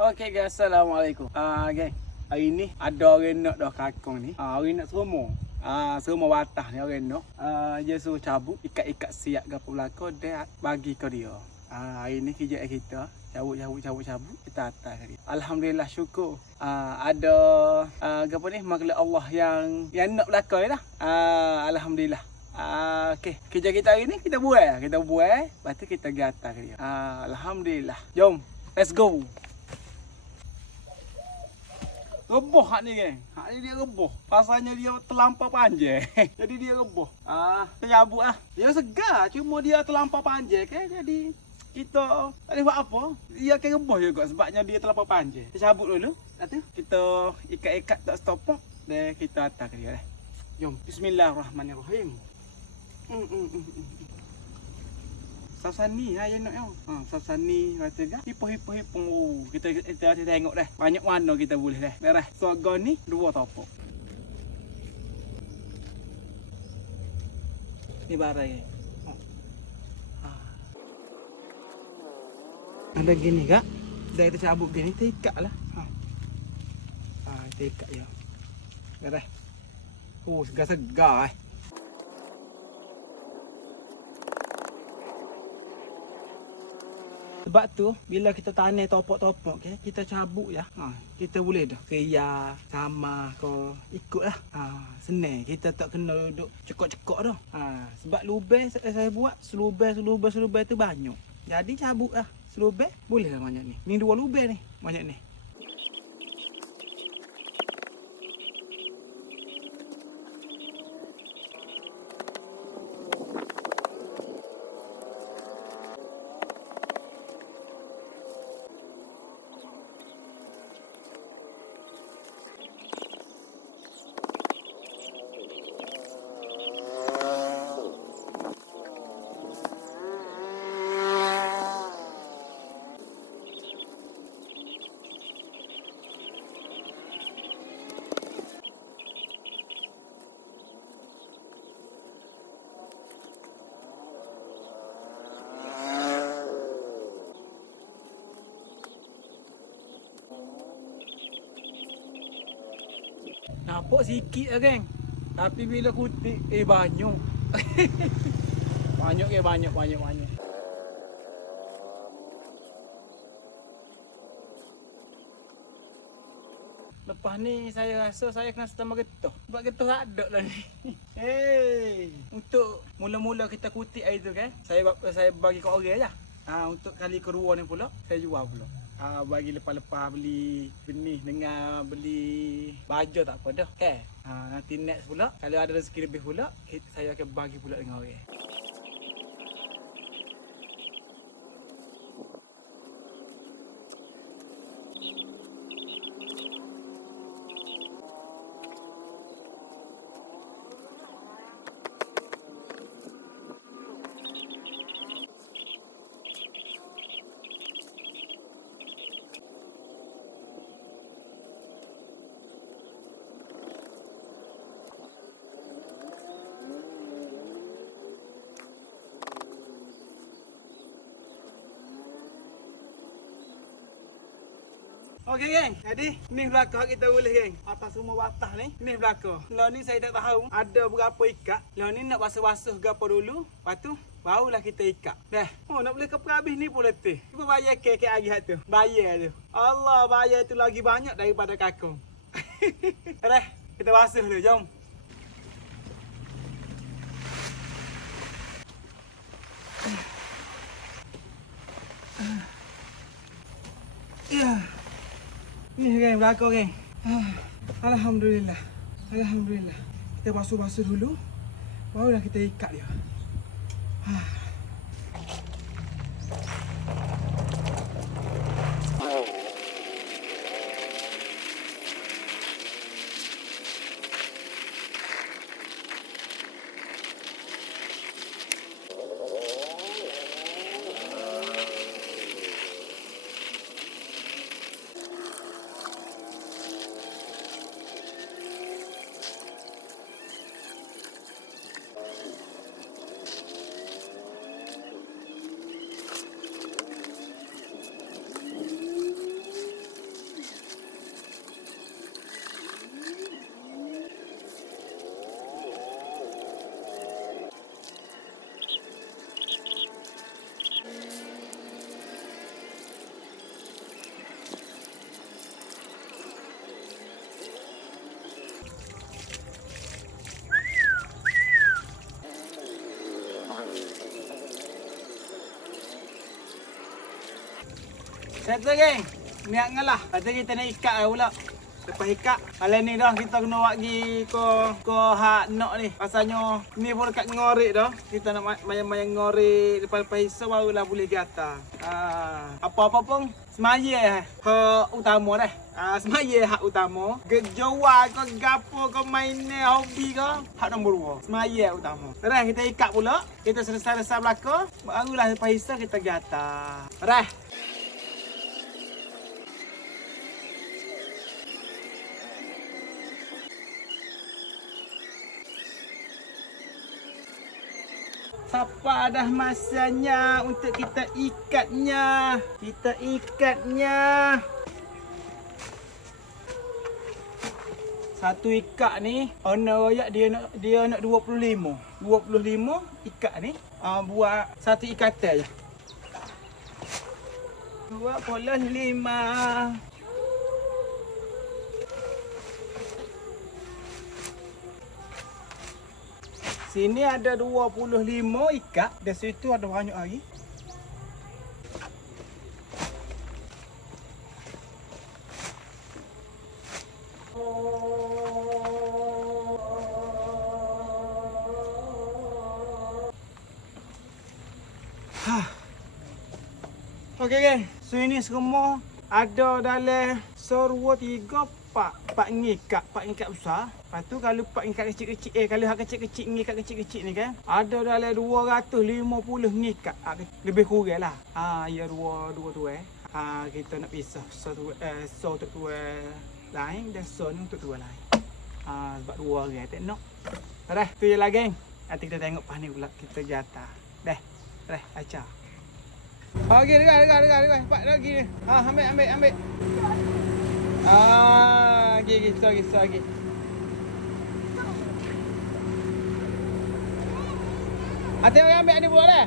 Okey guys, Assalamualaikum. Geng, hari ni ada orang nak dah kakong ni. Orang nak seromo. Seromo watah ni orang nak. Dia suruh cabut ikat-ikat siap gapo belaka dia bagi ke dia. Hari ni kerja kita cabut kita atas dia. Alhamdulillah syukur. Ada gapo ni makhluk Allah yang nak belaka ni lah. Alhamdulillah. Okey, kerja kita hari ni kita buat. Lepas tu kita pergi atas dia. Alhamdulillah. Jom, let's go. Reboh hak ni geng. Hak ni dia reboh. Pasalnya dia terlampau panjang. Jadi dia reboh. Kita cabut lah. Dia segar. Cuma dia terlampau panjang kan. Jadi kita tak boleh buat apa. Dia akan reboh juga sebabnya dia terlampau panjang. Kita cabut dulu. Lepas tu kita ikat-ikat tak stopok. Dan kita atas dia lah. Jom. Bismillahirrahmanirrahim. Sasani yang nak yang. Sasani rasa gak. Hipung. Kita tengok dah. Banyak mana kita boleh dah. Beres. Sorga ni 2 topok. Ni barang. Ada gini kak. Dah kita cabut gini, kita ikat lah. Kita ikat je. Beres. Segar-segar Sebab tu bila kita tanam topok-topok ke, kita cabut ya. Kita boleh dah. Kaya sama ke ikutlah. Senang. Kita tak kena duduk cekok-cekok dah. Sebab lubang saya buat selubang tu banyak. Jadi cabut lah. Selubang boleh lah banyak ni. Ni 2 lubang ni. Banyak ni. Nampak sikit lah geng. Tapi bila kutik, banyak. banyak. Lepas ni saya rasa saya kena setama getah. Sebab getah tak ada lah ni. Untuk mula-mula kita kutik air tu kan. Saya bagi ke orang je. Untuk kali kedua ni pula, saya jual pula. Bagi lepas-lepas beli benih dengan beli baju tak apa dah kan. Nanti next pula kalau ada rezeki lebih pula saya akan bagi pula dengan orang. Okey geng, jadi ni belakang kita boleh geng. Atas rumah watah ni belakang. Lah ni saya tak tahu ada berapa ikat. Lah ni nak basuh-basuh gapo dulu. Lepas tu barulah kita ikat. Dah. Nak boleh ke habis ni pun letih. Cuba bayar kek hari tu. Bayar tu. Allah, bayar tu lagi banyak daripada kakong. Dah, kita basuh dulu, jom. Ni geng, belakang geng. Alhamdulillah. Kita basuh-basuh dulu. Barulah kita ikat dia. Settle geng. Niat ngalah. Lepas tu kita nak ikat lah pula. Lepas ikat, malam ni dah kita kena buat pergi ke hak nak ni. Pasalnya ni pun dekat ngorek dah. Kita nak main-main ngorek lepas-lepas isu barulah boleh ke atas. Apa-apa pun semaya hak utama dah. Semaya hak utama. Jual ke gapo ke main hobi ke hak nombor 2. Semaya utama. Terus kita ikat pula. Kita selesai belaka, barulah lepas isu kita ke atas. Terus. Siapa dah masanya untuk kita ikatnya. Kita ikatnya. Satu ikat ni, owner royak dia nak 25. 25 ikat ni. Buat satu ikatan je. 25. Sini ada 25 ikat. Di situ ada banyak lagi. Okey geng. So ini semua ada dalam sorwa 3 pak ngikat, pak ngikat besar. Lepas tu kalau pak ngikat kecil-kecil, kalau hak kecil-kecil ngikat kecil-kecil ni kan, ada dalam 250 ngikat. Lebih kurang lah. Ya dua tu kita nak pisah so untuk tu lain dan so ni untuk tu lain. Sebab 2 orang tak nak. Dah, tu je lah geng. Nanti kita tengok pas ni pula kita jatah. Dah, acah. Okey, dekat. Pak lagi ni. Ambil. Okey. Tengok ambil ni pula dah.